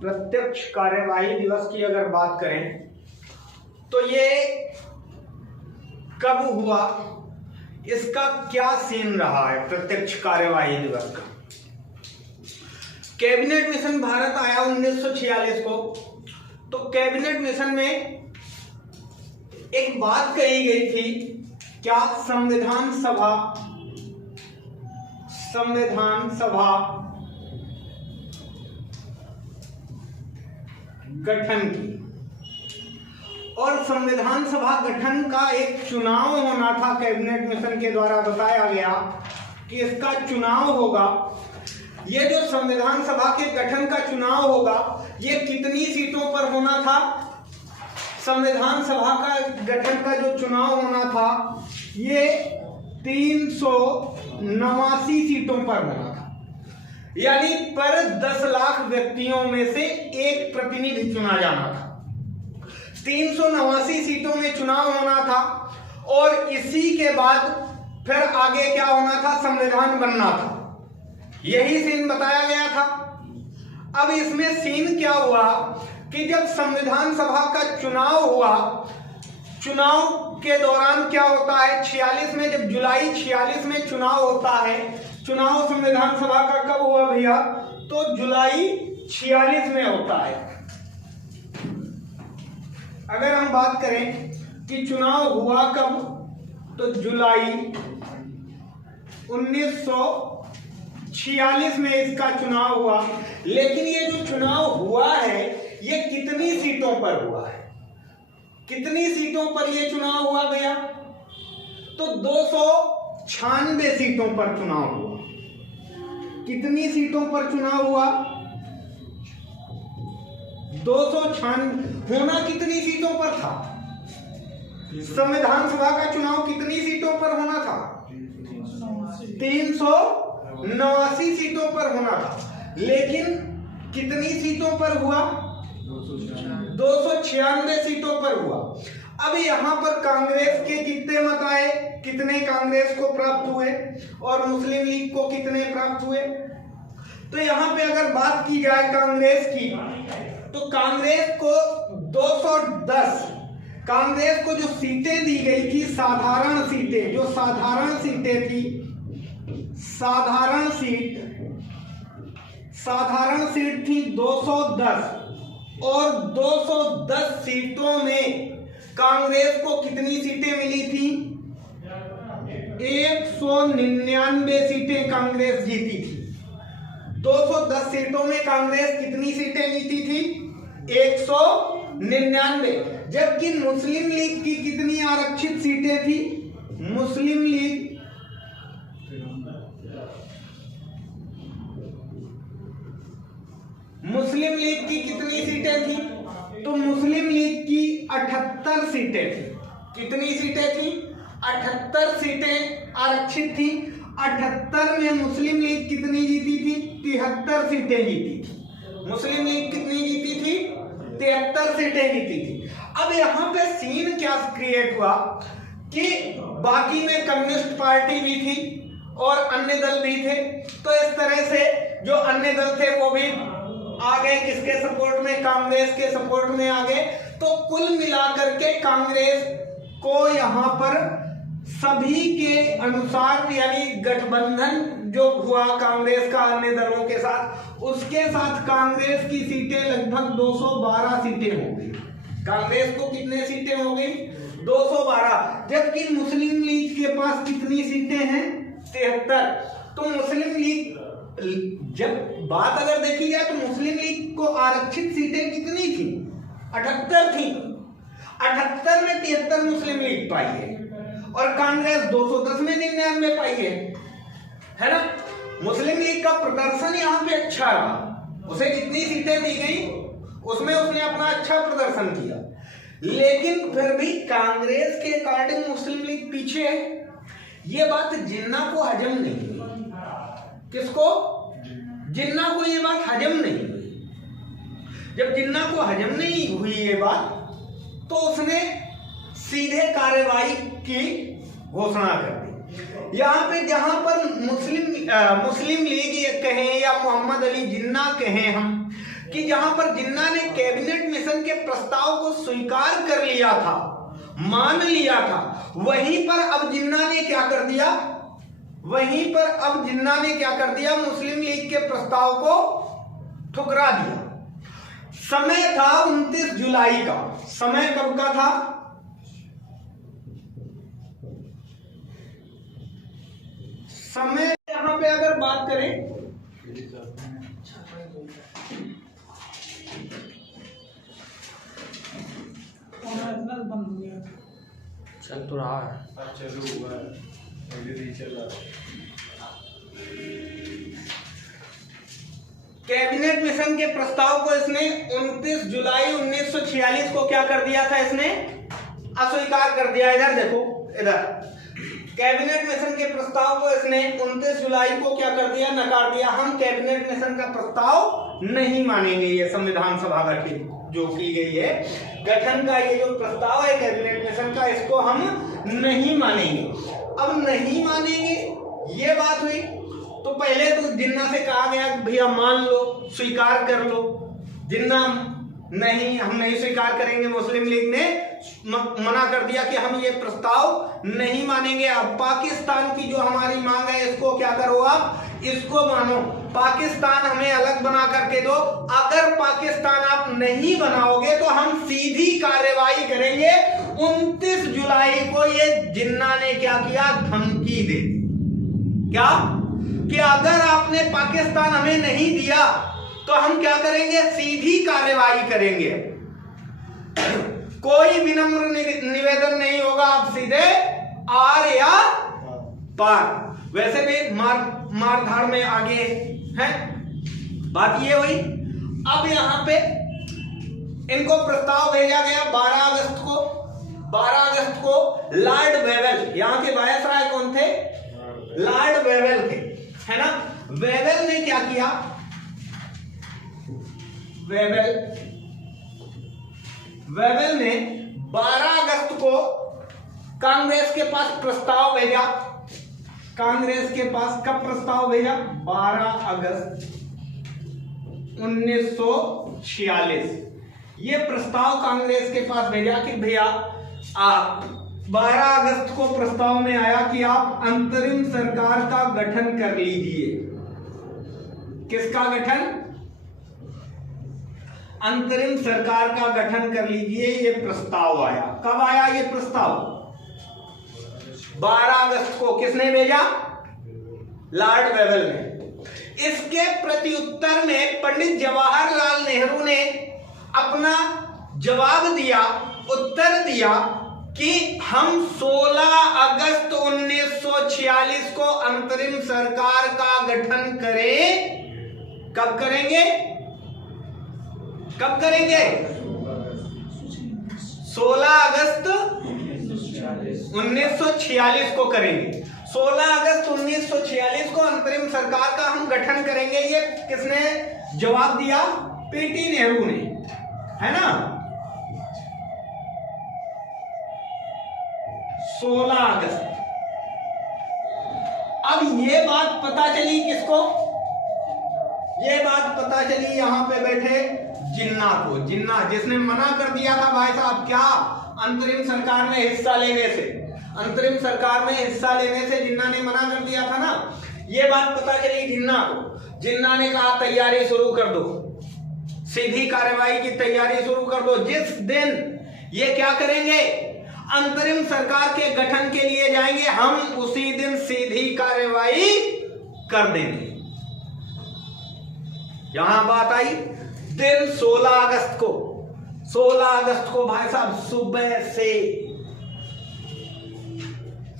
प्रत्यक्ष कार्यवाही दिवस की अगर बात करें तो ये कब हुआ, इसका क्या सीन रहा है प्रत्यक्ष कार्यवाही दिवस का। कैबिनेट मिशन भारत आया 1946 को, तो कैबिनेट मिशन में एक बात कही गई थी, क्या संविधान सभा गठन की, और संविधान सभा गठन का एक चुनाव होना था। कैबिनेट मिशन के द्वारा बताया गया कि इसका चुनाव होगा। ये जो संविधान सभा के गठन का चुनाव होगा, ये कितनी सीटों पर होना था। संविधान सभा का गठन का जो चुनाव होना था ये 389 सीटों पर होना था, यानी पर 10 लाख व्यक्तियों में से एक प्रतिनिधि चुना जाना था। 389 सीटों में चुनाव होना था और इसी के बाद फिर आगे क्या होना था, संविधान बनना था। यही सीन बताया गया था। अब इसमें सीन क्या हुआ कि जब संविधान सभा का चुनाव हुआ, चुनाव के दौरान क्या होता है 46 में, जब जुलाई 46 में चुनाव होता है। चुनाव संविधान सभा का कब हुआ भैया, तो जुलाई 46 में होता है। अगर हम बात करें कि चुनाव हुआ कब, तो जुलाई 1946 में इसका चुनाव हुआ। लेकिन ये जो चुनाव हुआ है ये कितनी सीटों पर हुआ है, कितनी सीटों पर ये चुनाव हुआ भैया, तो 296 सीटों पर चुनाव हुआ। कितनी सीटों पर चुनाव हुआ, 296। होना कितनी सीटों पर था, संविधान सभा का चुनाव कितनी सीटों पर होना था, 389 सीटों पर होना था। लेकिन कितनी सीटों पर हुआ, 296 सीटों पर हुआ। अब यहां पर कांग्रेस के कितने मत आए, कितने कांग्रेस को प्राप्त हुए और मुस्लिम लीग को कितने प्राप्त हुए। तो यहां पे अगर बात की जाए कांग्रेस की, तो कांग्रेस को 210, कांग्रेस को जो सीटें दी गई थी, साधारण सीटें, जो साधारण सीटें थी, साधारण सीट थी 210, और 210 सीटों में कांग्रेस को कितनी सीटें मिली थी, 199 सीटें कांग्रेस जीती थी। 210 सीटों में कांग्रेस कितनी सीटें जीती थी, 199। जबकि मुस्लिम लीग की कितनी आरक्षित सीटें थी, मुस्लिम लीग की कितनी सीटें थी, तो मुस्लिम लीग की 78 सीटें थी। कितनी सीटें थी, 78 सीटें आरक्षित थी। 78 में मुस्लिम लीग कितनी जीती थी, 73 सीटें जीती थी। मुस्लिम लीग कितनी जीती थी, 73 सीटें जीती थी। अब यहाँ पे सीन क्या क्रिएट हुआ कि बाकी में कम्युनिस्ट पार्टी भी थी और अन्य दल भी थे। तो इस तरह से जो अन्य दल थे वो भी आ गए, किसके सपोर्ट में, कांग्रेस के सपोर्ट में आ गए। तो कुल मिलाकर के कांग्रेस को यहाँ पर सभी के अनुसार, यानी गठबंधन जो हुआ कांग्रेस का अन्य दलों के साथ, उसके साथ कांग्रेस की सीटें लगभग 212 सीटें हो गई। कांग्रेस को कितने सीटें हो गई, 212। जबकि मुस्लिम लीग के पास कितनी सीटें हैं, 73। तो मुस्लिम लीग, जब बात अगर देखी जाए तो मुस्लिम लीग को आरक्षित सीटें कितनी थी, 78 थी। 78 में 73 मुस्लिम लीग पाई है और कांग्रेस 210 में 99 पाई है ना। मुस्लिम लीग का प्रदर्शन यहाँ पे अच्छा रहा, उसे जितनी सीटें दी गई उसमें उसने अपना अच्छा प्रदर्शन किया। लेकिन फिर भी कांग्रेस के अकॉर्डिंग मुस्लिम लीग पीछे है। ये बात जिन्ना को हजम नहीं हुई। किसको, जिन्ना को ये बात हजम नहीं हुई। जब जिन्ना को हजम नहीं हुई ये बात, तो उसने सीधे कार्यवाही की घोषणा कर दी। यहाँ पे जहां पर मुस्लिम लीग ये कहें या मोहम्मद अली जिन्ना कहें हम, कि जहां पर जिन्ना ने कैबिनेट मिशन के प्रस्ताव को स्वीकार कर लिया था, मान लिया था, वहीं पर अब जिन्ना ने क्या कर दिया, मुस्लिम लीग के प्रस्ताव को ठुकरा दिया। समय था 29 जुलाई का। समय कब का था? समय यहां पे अगर बात करें बंद हो गया, चल तो रहा है, चालू हुआ है, नहीं चल रहा। कैबिनेट मिशन के प्रस्ताव को इसने 29 जुलाई 1946 को क्या कर दिया था, इसने अस्वीकार कर दिया। इधर देखो, इधर कैबिनेट मिशन के प्रस्ताव को इसने 29 जुलाई को क्या कर दिया, नकार दिया। हम कैबिनेट मिशन का प्रस्ताव नहीं मानेंगे, ये संविधान सभा गठित जो की गई है, गठन का ये जो प्रस्ताव है कैबिनेट मिशन का, इसको हम नहीं मानेंगे। अब नहीं मानेंगे ये बात हुई, तो पहले तो जिन्ना से कहा गया कि भैया मान लो, स्वीकार कर लो। जिन्ना नहीं, हम नहीं स्वीकार करेंगे। मुस्लिम लीग ने मना कर दिया कि हम ये प्रस्ताव नहीं मानेंगे। अब पाकिस्तान की जो हमारी मांग है, इसको क्या करो, आप इसको मानो। पाकिस्तान हमें अलग बना करके दो। अगर पाकिस्तान आप नहीं बनाओगे तो हम सीधी कार्रवाई करेंगे। 29 जुलाई को ये जिन्ना ने क्या किया, धमकी दे दी। क्या कि अगर आपने पाकिस्तान हमें नहीं दिया तो हम क्या करेंगे, सीधी कार्रवाई करेंगे। कोई विनम्र निवेदन नहीं होगा, आप सीधे आर या पार। वैसे भी मार धाड़ में आगे है। बात ये हुई। अब यहां पे इनको प्रस्ताव भेजा गया 12 अगस्त को। 12 अगस्त को लॉर्ड वेवेल, यहां के वायसराय कौन थे, लॉर्ड वेवेल थे, है ना। वेवेल ने क्या किया, वेवेल ने 12 अगस्त को कांग्रेस के पास प्रस्ताव भेजा। कांग्रेस के पास कब प्रस्ताव भेजा, 12 अगस्त 1946। ये प्रस्ताव कांग्रेस के पास भेजा कि भैया आप 12 अगस्त को प्रस्ताव में आया कि आप अंतरिम सरकार का गठन कर लीजिए। किसका गठन, अंतरिम सरकार का गठन कर लीजिए। ये प्रस्ताव आया। कब आया ये प्रस्ताव, 12 अगस्त को। किसने भेजा, लॉर्ड वेवेल ने। इसके प्रत्युत्तर में पंडित जवाहरलाल नेहरू ने अपना जवाब दिया, उत्तर दिया कि हम 16 अगस्त 1946 को अंतरिम सरकार का गठन करें। कब करेंगे, कब करेंगे, 16 अगस्त 1946 को करेंगे। 16 अगस्त 1946 को अंतरिम सरकार का हम गठन करेंगे। ये किसने जवाब दिया, पीटी नेहरू ने, है ना। 16 अगस्त। अब ये बात पता चली किसको, ये बात पता चली यहां पे बैठे जिन्ना को। जिन्ना जिसने मना कर दिया था भाई साहब, क्या, अंतरिम सरकार में हिस्सा लेने से, अंतरिम सरकार में हिस्सा लेने से जिन्ना ने मना कर दिया था ना। ये बात पता चली जिन्ना को। जिन्ना ने कहा तैयारी शुरू कर दो, सीधी कार्रवाई की तैयारी शुरू कर दो। जिस दिन ये क्या करेंगे, अंतरिम सरकार के गठन के लिए जाएंगे, हम उसी दिन सीधी कार्रवाई कर देंगे। यहां बात आई दिन 16 अगस्त को। 16 अगस्त को भाई साहब सुबह से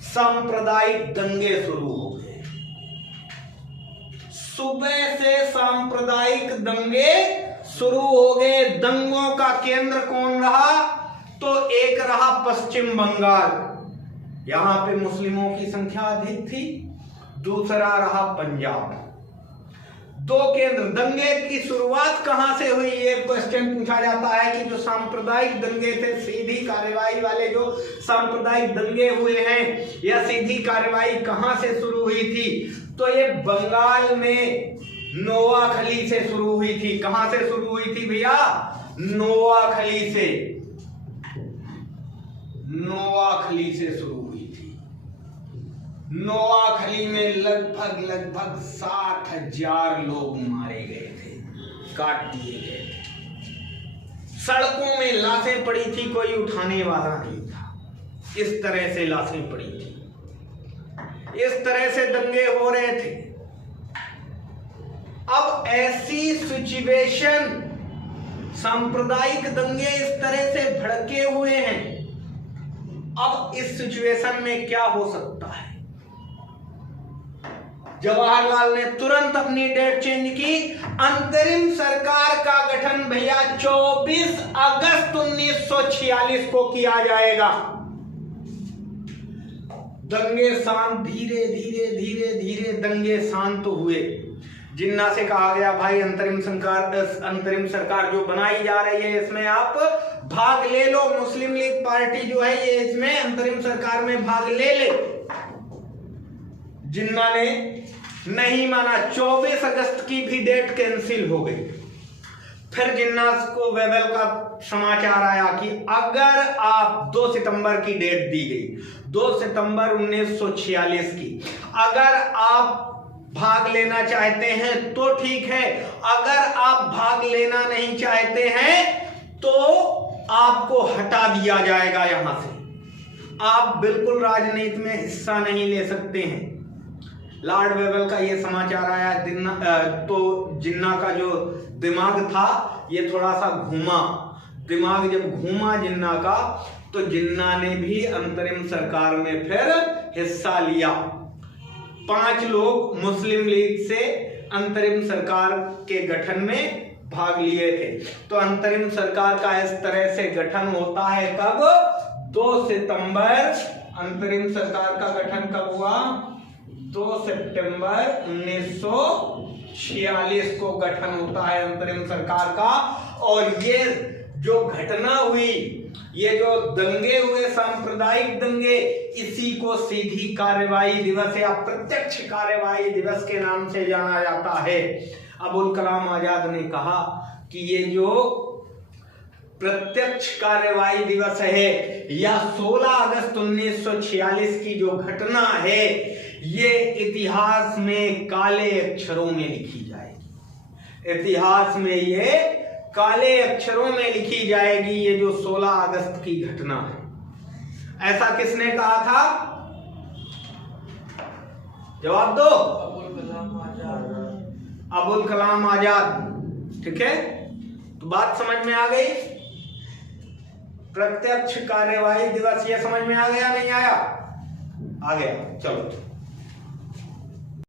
सांप्रदायिक दंगे शुरू हो गए। सुबह से सांप्रदायिक दंगे शुरू हो गए। दंगों का केंद्र कौन रहा, तो एक रहा पश्चिम बंगाल, यहां पे मुस्लिमों की संख्या अधिक थी। दूसरा रहा पंजाब। दो केंद्र। दंगे की शुरुआत कहां से हुई, ये क्वेश्चन पूछा जाता है कि जो सांप्रदायिक दंगे थे, सीधी कार्रवाई वाले जो सांप्रदायिक दंगे हुए हैं, या सीधी कार्रवाई कहां से शुरू हुई थी, तो ये बंगाल में नोआखली से शुरू हुई थी। कहां से शुरू हुई थी भैया? नोआखली से। नोआखली से शुरू हुई थी। नोआखली में लगभग 60,000 लोग मारे गए थे, काट दिए गए थे। सड़कों में लाशें पड़ी थी, कोई उठाने वाला नहीं था। इस तरह से लाशें पड़ी थी, इस तरह से दंगे हो रहे थे। अब ऐसी सिचुएशन, सांप्रदायिक दंगे इस तरह से भड़के हुए हैं। अब इस सिचुएशन में क्या हो सकता है? जवाहरलाल ने तुरंत अपनी डेट चेंज की। अंतरिम सरकार का गठन भैया 24 अगस्त 1946 को किया जाएगा। दंगे शांत, धीरे धीरे दंगे शांत हुए। जिन्ना से कहा गया भाई अंतरिम सरकार जो बनाई जा रही है इसमें आप भाग ले लो। मुस्लिम लीग पार्टी जो है ये इसमें अंतरिम सरकार में भाग ले ले। जिन्ना ने नहीं माना। 24 अगस्त की भी डेट कैंसिल हो गई। फिर जिन्ना को वेबल का समाचार आया कि अगर आप 2 सितंबर की डेट दी गई, 2 सितंबर 1946 की, अगर आप भाग लेना चाहते हैं तो ठीक है, अगर आप भाग लेना नहीं चाहते हैं तो आपको हटा दिया जाएगा यहां से, आप बिल्कुल राजनीति में हिस्सा नहीं ले सकते हैं। लॉर्ड वेबल का यह समाचार आया। तो जिन्ना का जो दिमाग था ये थोड़ा सा घूमा। दिमाग जब घूमा जिन्ना का, तो जिन्ना ने भी अंतरिम सरकार में फिर हिस्सा लिया। 5 लोग मुस्लिम लीग से अंतरिम सरकार के गठन में भाग लिए थे। तो अंतरिम सरकार का इस तरह से गठन होता है कब? 2 सितंबर। अंतरिम सरकार का गठन कब हुआ? 2 सितंबर 1946 को गठन होता है अंतरिम सरकार का। और ये जो घटना हुई, ये जो दंगे हुए, सांप्रदायिक दंगे, इसी को सीधी कार्रवाई दिवस या प्रत्यक्ष कार्रवाई दिवस के नाम से जाना जाता है। अबुल कलाम आजाद ने कहा कि ये जो प्रत्यक्ष कार्रवाई दिवस है या 16 अगस्त 1946 की जो घटना है, ये इतिहास में काले अक्षरों में लिखी जाएगी। इतिहास में ये काले अक्षरों में लिखी जाएगी, ये जो 16 अगस्त की घटना है। ऐसा किसने कहा था? जवाब दो। अबुल कलाम आजाद। ठीक है, तो बात समझ में आ गई। प्रत्यक्ष कार्यवाही दिवस ये समझ में आ गया, नहीं आया? आ गया। चलो।